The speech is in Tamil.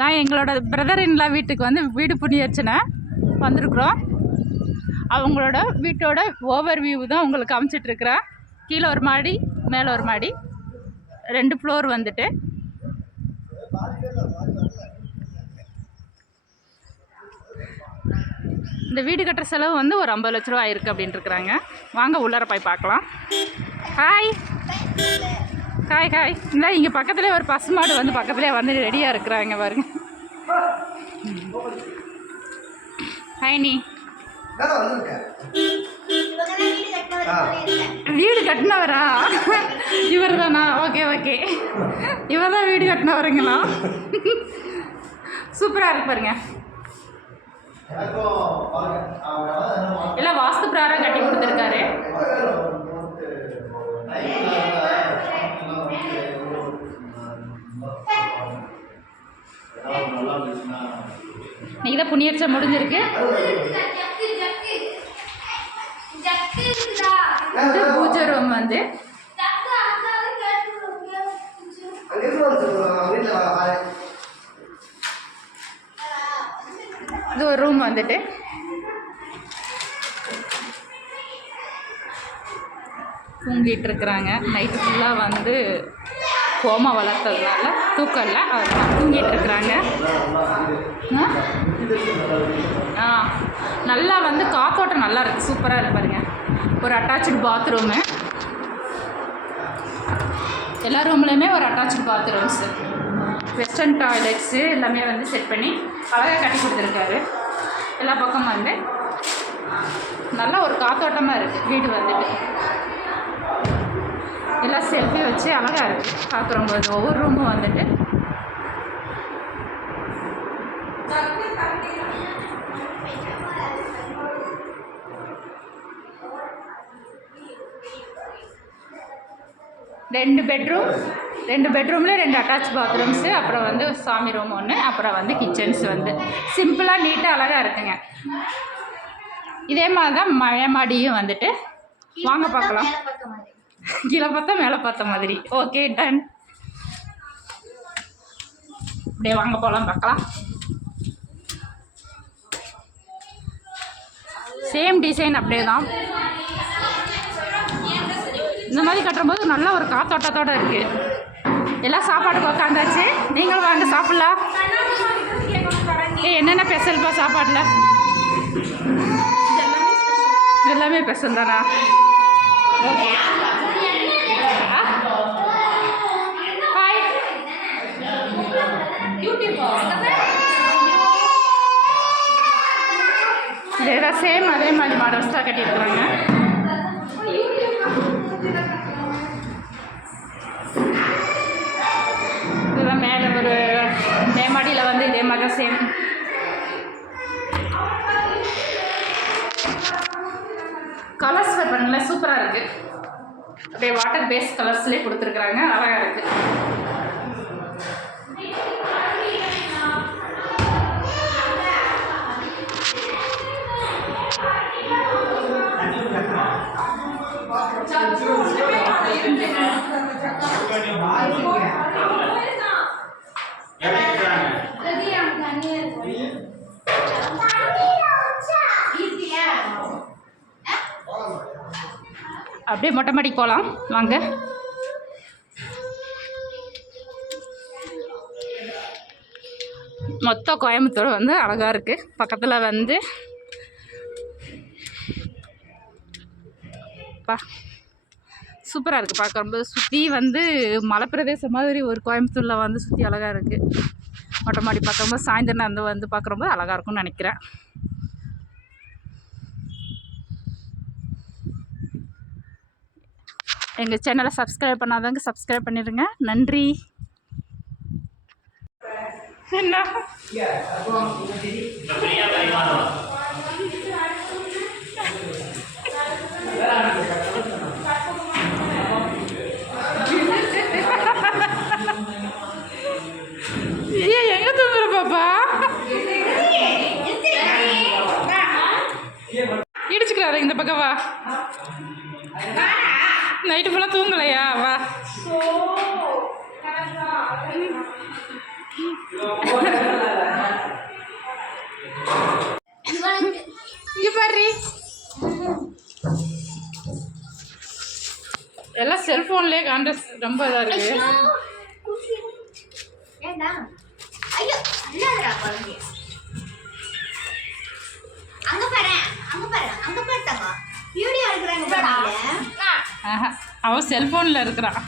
நான் எங்களோட பிரதர் இன்லா வீட்டுக்கு வந்து வீடு புண்ணியர்ச்சனை வந்திருக்குறோம். அவங்களோட வீட்டோட ஓவர் வியூ தான் உங்களுக்கு அமைச்சிட்ருக்குறேன் கீழே ஒரு மாடி மேலே ஒரு மாடி. ரெண்டு ஃப்ளோர் வந்துட்டு. இந்த வீடு கட்டுற செலவு வந்து ஒரு ஐம்பது லட்ச ரூபா ஆயிருக்கு அப்படின்ட்டு இருக்கிறாங்க வாங்க உள்ளார போய் பார்க்கலாம். ஹாய் ஹாய் ஹாய் இந்த இங்கே பக்கத்துலேயே ஒரு பசுமாடு வந்து பக்கத்துலேயே வந்து ரெடியாக இருக்கிறாங்க பாருங்க. ஹாய் நீ. வீடு கட்டினவரா இவர் தானா ஓகே ஓகே இவர் தான் வீடு கட்டினவருங்களா? சூப்பராக இருக்கு பாருங்க. எல்லாம் வாஸ்து பிராரம் கட்டி கொடுத்துருக்காரு. இன்னைக்கு தான் புண்ணியர்ச்சம் முடிஞ்சிருக்கு. இது பூஜை ரூம் வந்து. இது ஒரு ரூம் வந்துட்டு. தூங்கிட்டு இருக்கிறாங்க. நைட்டு ஃபுல்லாக வந்து கோமா வளர்த்ததுனால தூக்கம் இல்லை அவர் தூங்கிட்டு இருக்கிறாங்க ஆ? ஆ. நல்லா வந்து காத்தோட்டம் நல்லா இருக்குது சூப்பராக இருக்கு பாருங்க. ஒரு அட்டாச்சு பாத்ரூமு எல்லா ரூம்லேயுமே ஒரு அட்டாச்சு பாத்ரூம்ஸு வெஸ்டர்ன் டாய்லெட்ஸு எல்லாமே வந்து செட் பண்ணி அழகாக கட்டி கொடுத்துருக்காரு. எல்லா பக்கமும் வந்து நல்ல ஒரு காத்தோட்டமாக இருக்குது வீடு வந்துட்டு. நல்லா செல்ஃபி வச்சு அழகாக இருக்குது பார்க்குறோம்போது ஒவ்வொரு ரூமும் வந்துட்டு. ரெண்டு பெட்ரூம் ரெண்டு பெட்ரூமில் ரெண்டு அட்டாச் பாத்ரூம்ஸு அப்புறம் வந்து சாமி ரூம் ஒன்று அப்புறம் வந்து கிச்சன்ஸ் வந்து. சிம்பிளாக நீட்டாக அழகாக இருக்குங்க. இதே மாதிரி தான் மழை மாடியும் வந்துட்டு. வாங்க பார்க்கலாம். கீழே பார்த்தா மேலே பார்த்த மாதிரி. ஓகே டன் அப்படியே வாங்க போகலாம் பார்க்கலாம். சேம் டிசைன் அப்படியே தான். இந்த மாதிரி கட்டும்போது நல்ல ஒரு காத்தோட்டத்தோடு இருக்குது எல்லாம் சாப்பாடுக்கு உக்காந்தாச்சு. நீங்களும் வாங்க சாப்பிட்லாம். ஏ என்னென்ன ஸ்பெஷல்ப்பா சாப்பாட்டில்? எல்லாமே ஸ்பெஷல் தானா? ஓகே இதே சேம் அதே மாதிரி மாடல்ஸ் தான் கட்டியிருக்கிறாங்க. இதெல்லாம் மேலே ஒரு மேமாடியில் வந்து இதே மாதிரி தான் சேம் கலர்ஸ் பாருங்களேன் சூப்பராக இருக்குது அப்படியே வாட்டர் பேஸ் கலர்ஸ்லேயே கொடுத்துருக்குறாங்க அழகாக இருக்குது அப்படியே மொட்டை மாடிக்கு போகலாம் வாங்க. மொத்த கோயம்புத்தூர் வந்து அழகாக இருக்குது பக்கத்தில் வந்து பா. சூப்பராக இருக்குது பார்க்கும்போது சுற்றி வந்து மலைப்பிரதேசம் மாதிரி ஒரு கோயம்புத்தூரில் வந்து சுற்றி அழகாக இருக்குது மொட்டை மாடி பார்க்கும்போது சாயந்தரம் அந்த வந்து பார்க்குறம்போது அழகாக இருக்கும்னு நினைக்கிறேன். எங்கள் சேனலை சப்ஸ்கிரைப் பண்ணாதவங்க சப்ஸ்கிரைப் பண்ணிடுங்க நன்றி. என்ன? வர இந்த பக்கம் வா. நைட்டு ஃபுல்லாக தூங்கலையா? வா. இங்கே பாரு. எல்லாம் செல்ஃபோன்லேயே கான்டெஸ்ட் ரொம்ப இதாக இருக்குது அவன் செல்ஃபோனில் இருக்கிறான்